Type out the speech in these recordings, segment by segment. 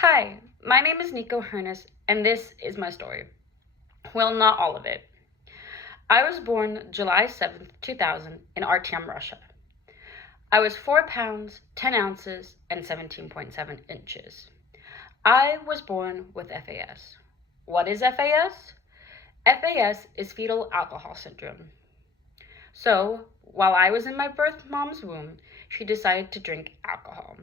Hi, my name is Nico Hernes, and this is my story. Well, not all of it. I was born July 7th, 2000, in Artyom, Russia. I was 4 pounds, 10 ounces, and 17.7 inches. I was born with FAS. What is FAS? FAS is fetal alcohol syndrome. So, while I was in my birth mom's womb, she decided to drink alcohol.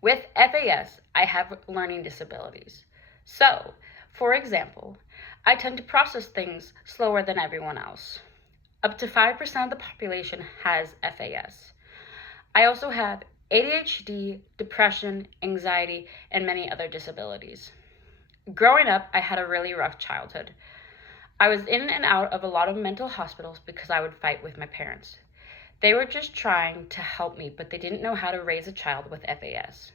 With FAS, I have learning disabilities. So, for example, I tend to process things slower than everyone else. Up to 5% of the population has FAS. I also have ADHD, depression, anxiety, and many other disabilities. Growing up, I had a really rough childhood. I was in and out of a lot of mental hospitals because I would fight with my parents. They were just trying to help me, but they didn't know how to raise a child with FAS.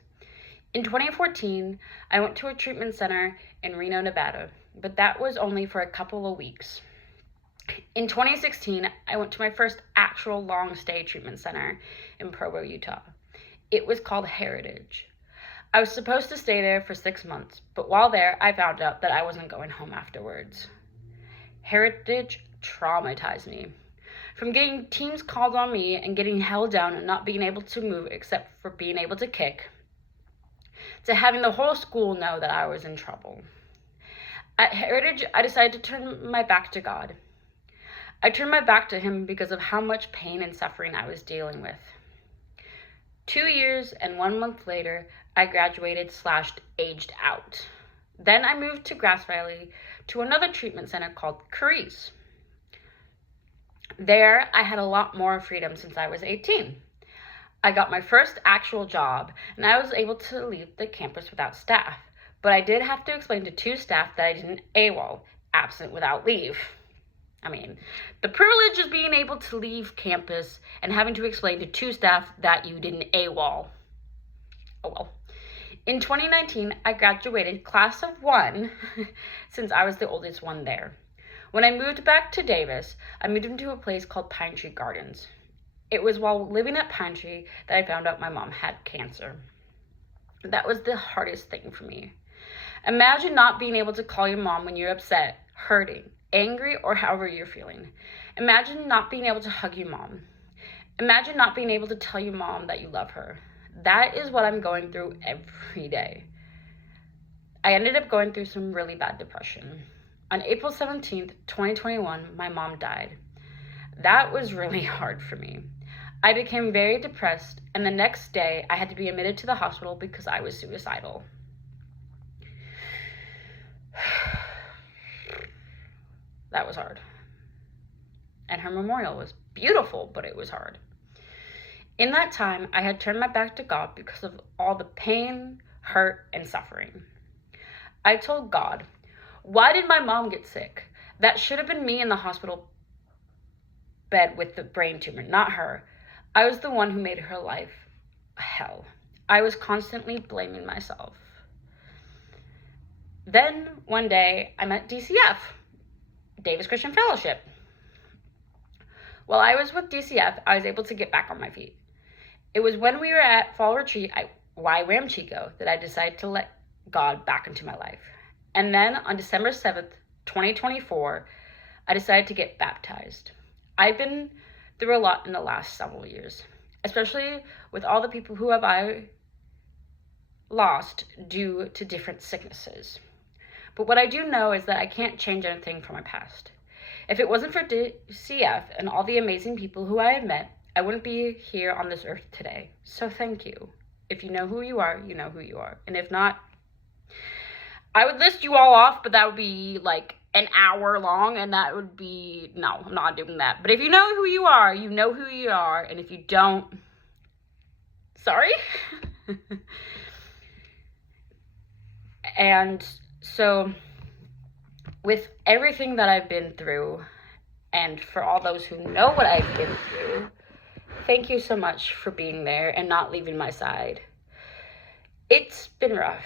In 2014, I went to a treatment center in Reno, Nevada, but that was only for a couple of weeks. In 2016, I went to my first actual long stay treatment center in Provo, Utah. It was called Heritage. I was supposed to stay there for 6 months, but while there, I found out that I wasn't going home afterwards. Heritage traumatized me. From getting teams called on me and getting held down and not being able to move except for being able to kick, to having the whole school know that I was in trouble. At Heritage, I decided to turn my back to God. I turned my back to Him because of how much pain and suffering I was dealing with. 2 years and 1 month later, I graduated/aged out. Then I moved to Grass Valley to another treatment center called Carice. There, I had a lot more freedom since I was 18. I got my first actual job, and I was able to leave the campus without staff. But I did have to explain to 2 staff that I didn't AWOL, absent without leave. I mean, the privilege of being able to leave campus and having to explain to 2 staff that you didn't AWOL. Oh well. In 2019, I graduated class of 1 since I was the oldest one there. When I moved back to Davis, I moved into a place called Pine Tree Gardens. It was while living at Pine Tree that I found out my mom had cancer. That was the hardest thing for me. Imagine not being able to call your mom when you're upset, hurting, angry, or however you're feeling. Imagine not being able to hug your mom. Imagine not being able to tell your mom that you love her. That is what I'm going through every day. I ended up going through some really bad depression. On April 17th, 2021, my mom died. That was really hard for me. I became very depressed, and the next day I had to be admitted to the hospital because I was suicidal. That was hard. And her memorial was beautiful, but it was hard. In that time, I had turned my back to God because of all the pain, hurt, and suffering. I told God, why did my mom get sick? That should have been me in the hospital bed with the brain tumor, not her. I was the one who made her life hell. I was constantly blaming myself. Then, one day, I met DCF, Davis Christian Fellowship. While I was with DCF, I was able to get back on my feet. It was when we were at Fall Retreat at YWAM Chico that I decided to let God back into my life. And then on December 7th, 2024, I decided to get baptized. I've been through a lot in the last several years, especially with all the people who I lost due to different sicknesses. But what I do know is that I can't change anything from my past. If it wasn't for DCF and all the amazing people who I have met, I wouldn't be here on this earth today. So thank you. If you know who you are, you know who you are. And if not, I would list you all off, but that would be like an hour long, and that would be, no, I'm not doing that. But if you know who you are, you know who you are, and if you don't, sorry. And so, with everything that I've been through, and for all those who know what I've been through, thank you so much for being there and not leaving my side. It's been rough.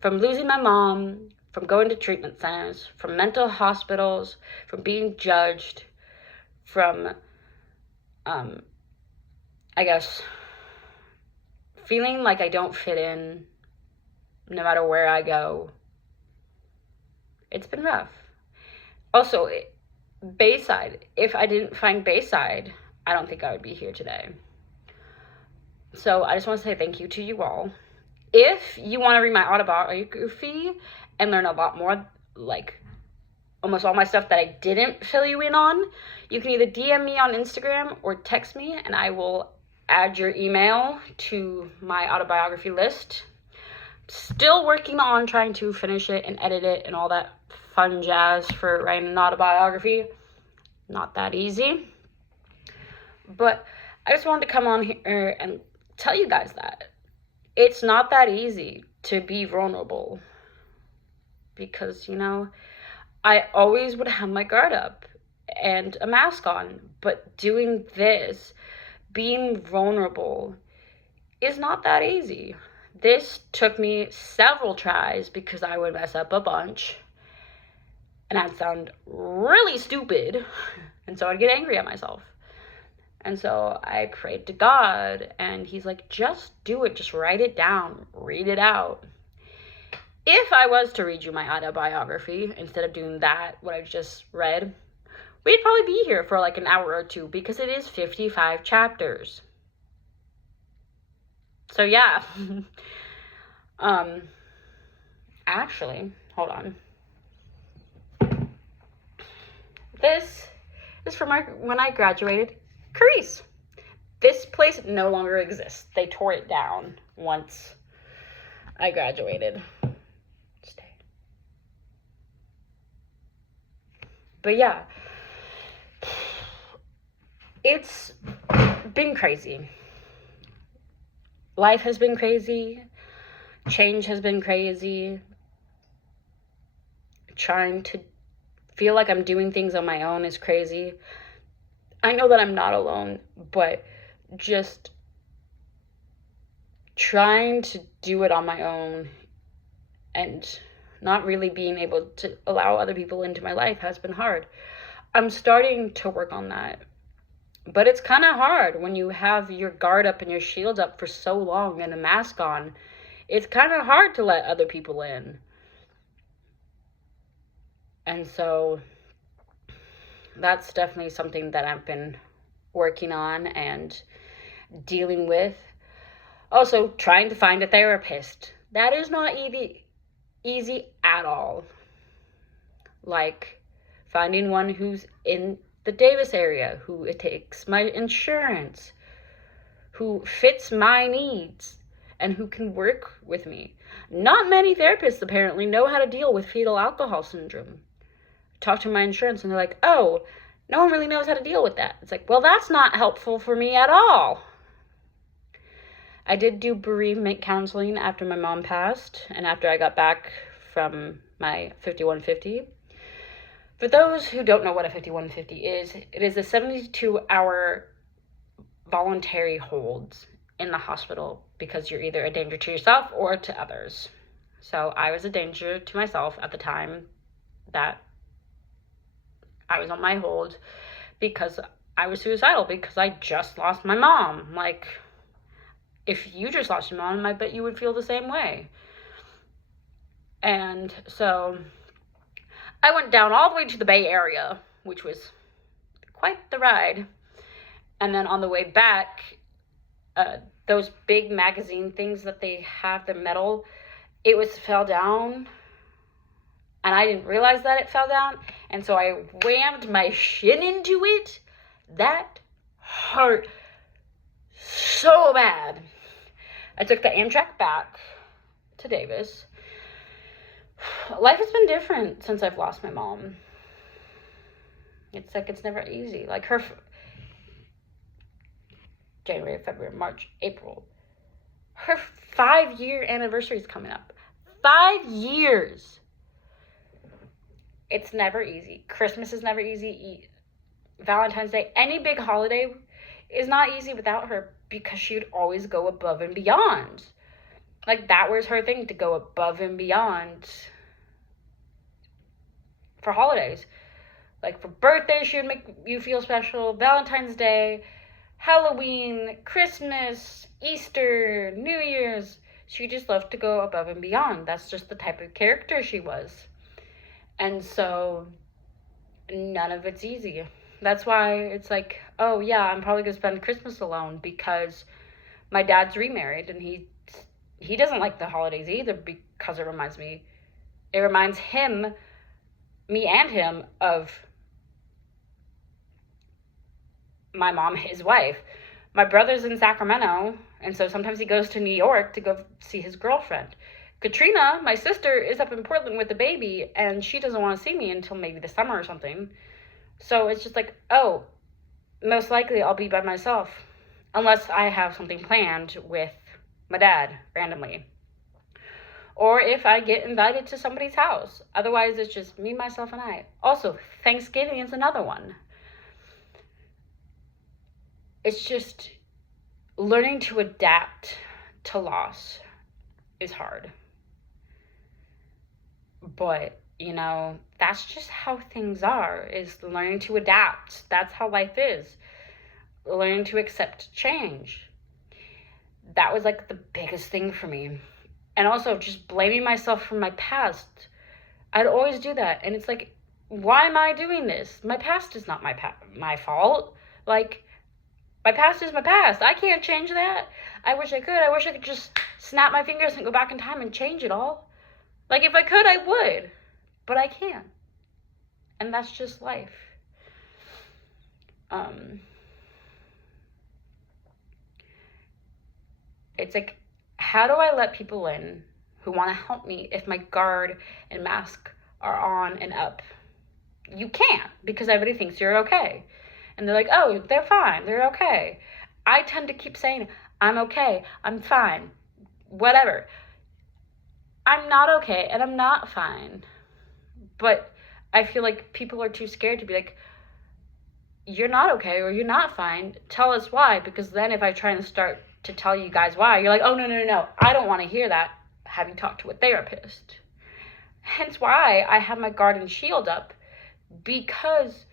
From losing my mom, from going to treatment centers, from mental hospitals, from being judged, from, I guess, feeling like I don't fit in, no matter where I go. It's been rough. Also, Bayside. If I didn't find Bayside, I don't think I would be here today. So I just want to say thank you to you all. If you want to read my autobiography and learn a lot more, like almost all my stuff that I didn't fill you in on, you can either DM me on Instagram or text me, and I will add your email to my autobiography list. Still working on trying to finish it and edit it and all that fun jazz for writing an autobiography. Not that easy. But I just wanted to come on here and tell you guys that it's not that easy to be vulnerable. Because, I always would have my guard up and a mask on. But doing this, being vulnerable, is not that easy. This took me several tries because I would mess up a bunch. And I'd sound really stupid. And so I'd get angry at myself. And so I prayed to God, and he's like, just do it. Just write it down. Read it out. If I was to read you my autobiography, instead of doing that, what I just read, we'd probably be here for like an hour or two because it is 55 chapters. So yeah. Actually, hold on. This is from when I graduated Carice. This place no longer exists. They tore it down once I graduated. But yeah, it's been crazy. Life has been crazy. Change has been crazy. Trying to feel like I'm doing things on my own is crazy. I know that I'm not alone, but just trying to do it on my own and not really being able to allow other people into my life has been hard. I'm starting to work on that. But it's kind of hard when you have your guard up and your shield up for so long and a mask on. It's kind of hard to let other people in. And so that's definitely something that I've been working on and dealing with. Also, trying to find a therapist. That is not easy at all. Like finding one who's in the Davis area, who takes my insurance, who fits my needs, and who can work with me. Not many therapists apparently know how to deal with fetal alcohol syndrome. Talk to my insurance and they're like, oh, no one really knows how to deal with that. It's like, well, that's not helpful for me at all. I did do bereavement counseling after my mom passed and after I got back from my 5150. For those who don't know what a 5150 is, it is a 72-hour voluntary hold in the hospital because you're either a danger to yourself or to others. So I was a danger to myself at the time that I was on my hold because I was suicidal because I just lost my mom. Like, if you just lost your mom, I bet you would feel the same way. And so I went down all the way to the Bay Area, which was quite the ride. And then on the way back, those big magazine things that they have, the metal, fell down. And I didn't realize that it fell down. And so I whammed my shin into it. That hurt so bad. I took the Amtrak back to Davis. Life has been different since I've lost my mom. It's like it's never easy. Like her January, February, March, April. Her 5-year anniversary is coming up. 5 years. It's never easy. Christmas is never easy. Valentine's Day, any big holiday is not easy without her because she would always go above and beyond. Like, that was her thing, to go above and beyond for holidays. Like, for birthdays, she would make you feel special. Valentine's Day, Halloween, Christmas, Easter, New Year's. She just loved to go above and beyond. That's just the type of character she was. And so none of it's easy. That's why it's like, oh yeah, I'm probably gonna spend Christmas alone because my dad's remarried and he doesn't like the holidays either because it reminds him, me and him, of my mom, his wife. My brother's in Sacramento, and so sometimes he goes to New York to go see his girlfriend. Katrina, my sister, is up in Portland with the baby, and she doesn't want to see me until maybe the summer or something. So it's just like, oh, most likely I'll be by myself. Unless I have something planned with my dad randomly. Or if I get invited to somebody's house. Otherwise, it's just me, myself, and I. Also, Thanksgiving is another one. It's just learning to adapt to loss is hard. But, that's just how things are, is learning to adapt. That's how life is. Learning to accept change. That was like the biggest thing for me. And also just blaming myself for my past. I'd always do that. And it's like, why am I doing this? My past is not my fault. Like, my past is my past. I can't change that. I wish I could. I wish I could just snap my fingers and go back in time and change it all. Like, if I could, I would. But I can't. And that's just life. It's like, how do I let people in who want to help me if my guard and mask are on and up? You can't, because everybody thinks you're okay. And they're like, oh, they're fine, they're okay. I tend to keep saying, I'm okay, I'm fine, whatever. I'm not okay, and I'm not fine. But I feel like people are too scared to be like, you're not okay, or you're not fine, tell us why, because then if I try and start to tell you guys why, you're like, oh, no, I don't want to hear that. Have you talked to a therapist? Hence why I have my guard and shield up, because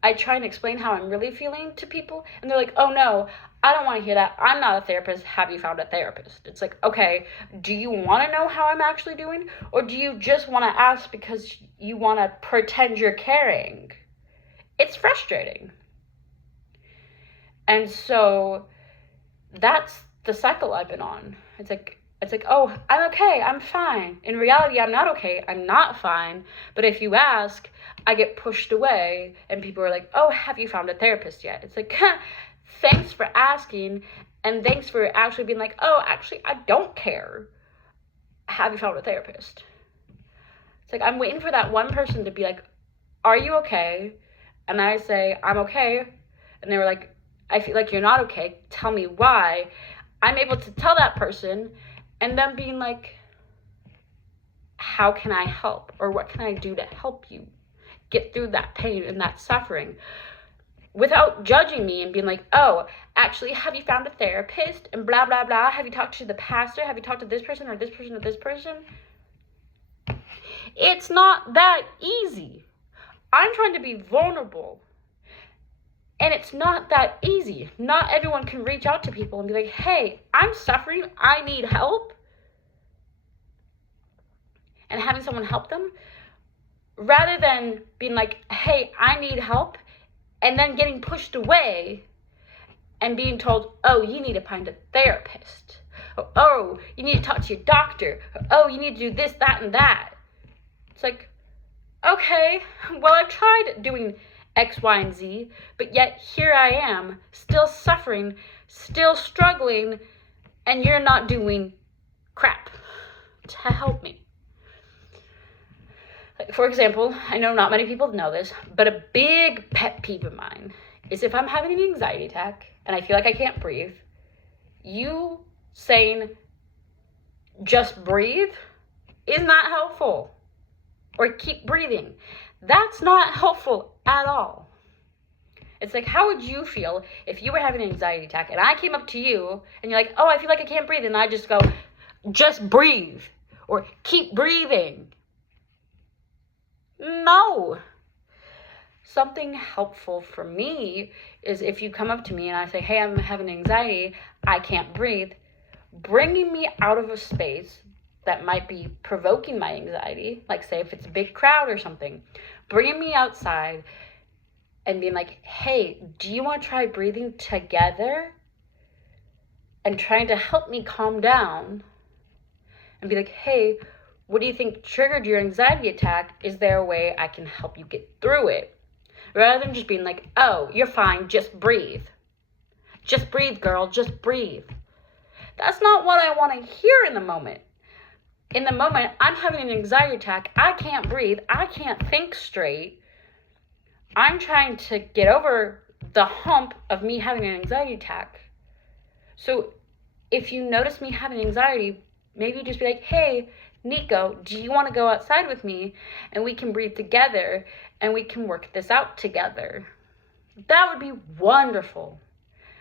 I try and explain how I'm really feeling to people, and they're like, oh no, I don't want to hear that. I'm not a therapist. Have you found a therapist? It's like, okay, do you want to know how I'm actually doing, or do you just want to ask because you want to pretend you're caring? It's frustrating. And so that's the cycle I've been on. It's like, oh, I'm okay, I'm fine. In reality, I'm not okay, I'm not fine. But if you ask, I get pushed away, and people are like, oh, have you found a therapist yet? It's like, thanks for asking, and thanks for actually being like, oh, actually, I don't care. Have you found a therapist? It's like, I'm waiting for that one person to be like, are you okay? And I say, I'm okay. And they were like, I feel like you're not okay. Tell me why. I'm able to tell that person, and them being like, how can I help? Or what can I do to help you get through that pain and that suffering? Without judging me and being like, oh, actually, have you found a therapist? And blah, blah, blah. Have you talked to the pastor? Have you talked to this person or this person or this person? It's not that easy. I'm trying to be vulnerable. And it's not that easy. Not everyone can reach out to people and be like, hey, I'm suffering, I need help. And having someone help them, rather than being like, hey, I need help, and then getting pushed away and being told, oh, you need to find a therapist. Oh, you need to talk to your doctor. Oh, you need to do this, that, and that. It's like, okay, well, I've tried doing X, Y, and Z, but yet here I am, still suffering, still struggling, and you're not doing crap to help me. Like, for example, I know not many people know this, but a big pet peeve of mine is if I'm having an anxiety attack and I feel like I can't breathe, you saying, just breathe, is not helpful. Or keep breathing. That's not helpful at all. It's like, how would you feel if you were having an anxiety attack and I came up to you and you're like, oh, I feel like I can't breathe, and I just go, just breathe, or keep breathing. No. Something helpful for me is if you come up to me and I say, hey, I'm having anxiety, I can't breathe. bringing me out of a space that might be provoking my anxiety, like say if it's a big crowd or something, bringing me outside and being like, hey, do you want to try breathing together? And trying to help me calm down and be like, hey, what do you think triggered your anxiety attack? Is there a way I can help you get through it? Rather than just being like, oh, you're fine, just breathe. Just breathe, girl, just breathe. That's not what I want to hear in the moment. In the moment, I'm having an anxiety attack. I can't breathe. I can't think straight. I'm trying to get over the hump of me having an anxiety attack. So if you notice me having anxiety, maybe just be like, hey, Nico, do you want to go outside with me and we can breathe together and we can work this out together? That would be wonderful.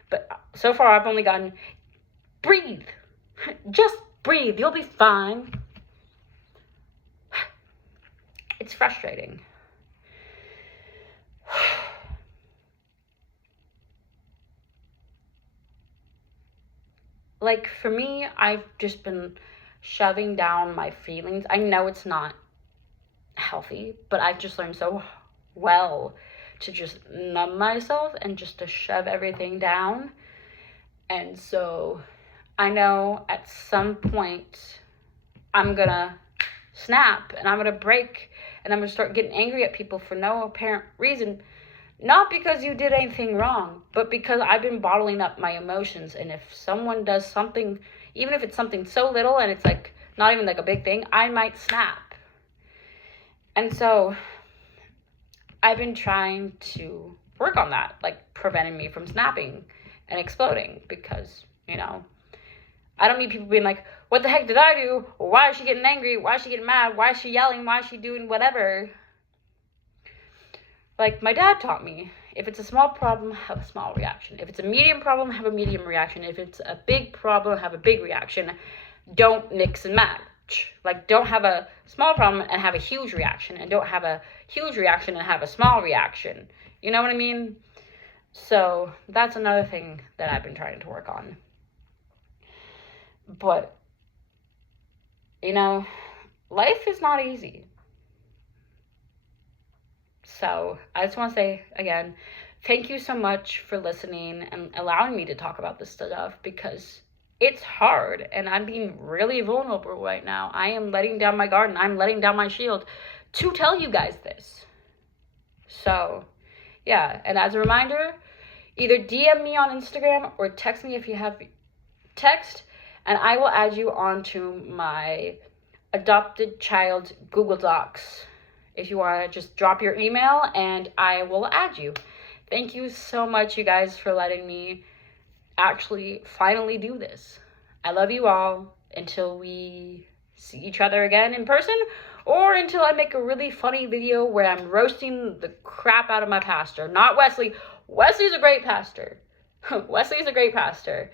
But so far I've only gotten, breathe. Just breathe. You'll be fine. It's frustrating. Like, for me, I've just been shoving down my feelings. I know it's not healthy, but I've just learned so well to just numb myself and just to shove everything down. And so I know at some point I'm gonna snap and I'm gonna break and I'm gonna start getting angry at people for no apparent reason. Not because you did anything wrong, but because I've been bottling up my emotions. And if someone does something, even if it's something so little and it's like not even like a big thing, I might snap. And so I've been trying to work on that, like preventing me from snapping and exploding, because, you know, I don't need people being like, what the heck did I do? Why is she getting angry? Why is she getting mad? Why is she yelling? Why is she doing whatever? Like my dad taught me, if it's a small problem, have a small reaction. If it's a medium problem, have a medium reaction. If it's a big problem, have a big reaction. Don't mix and match. Like, don't have a small problem and have a huge reaction, and don't have a huge reaction and have a small reaction. You know what I mean? So that's another thing that I've been trying to work on. But, you know, life is not easy. So I just want to say again, thank you so much for listening and allowing me to talk about this stuff, because it's hard and I'm being really vulnerable right now. I am letting down my guard and I'm letting down my shield to tell you guys this. So yeah, and as a reminder, either DM me on Instagram or text me if you have text, and I will add you onto my adopted child Google Docs. If you want to just drop your email and I will add you. Thank you so much, you guys, for letting me actually finally do this. I love you all until we see each other again in person, or until I make a really funny video where I'm roasting the crap out of my pastor. Not Wesley. Wesley's a great pastor. Wesley's a great pastor.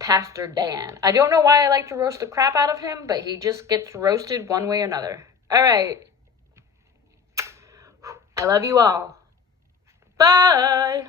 Pastor Dan. I don't know why I like to roast the crap out of him, but he just gets roasted one way or another. All right. I love you all. Bye.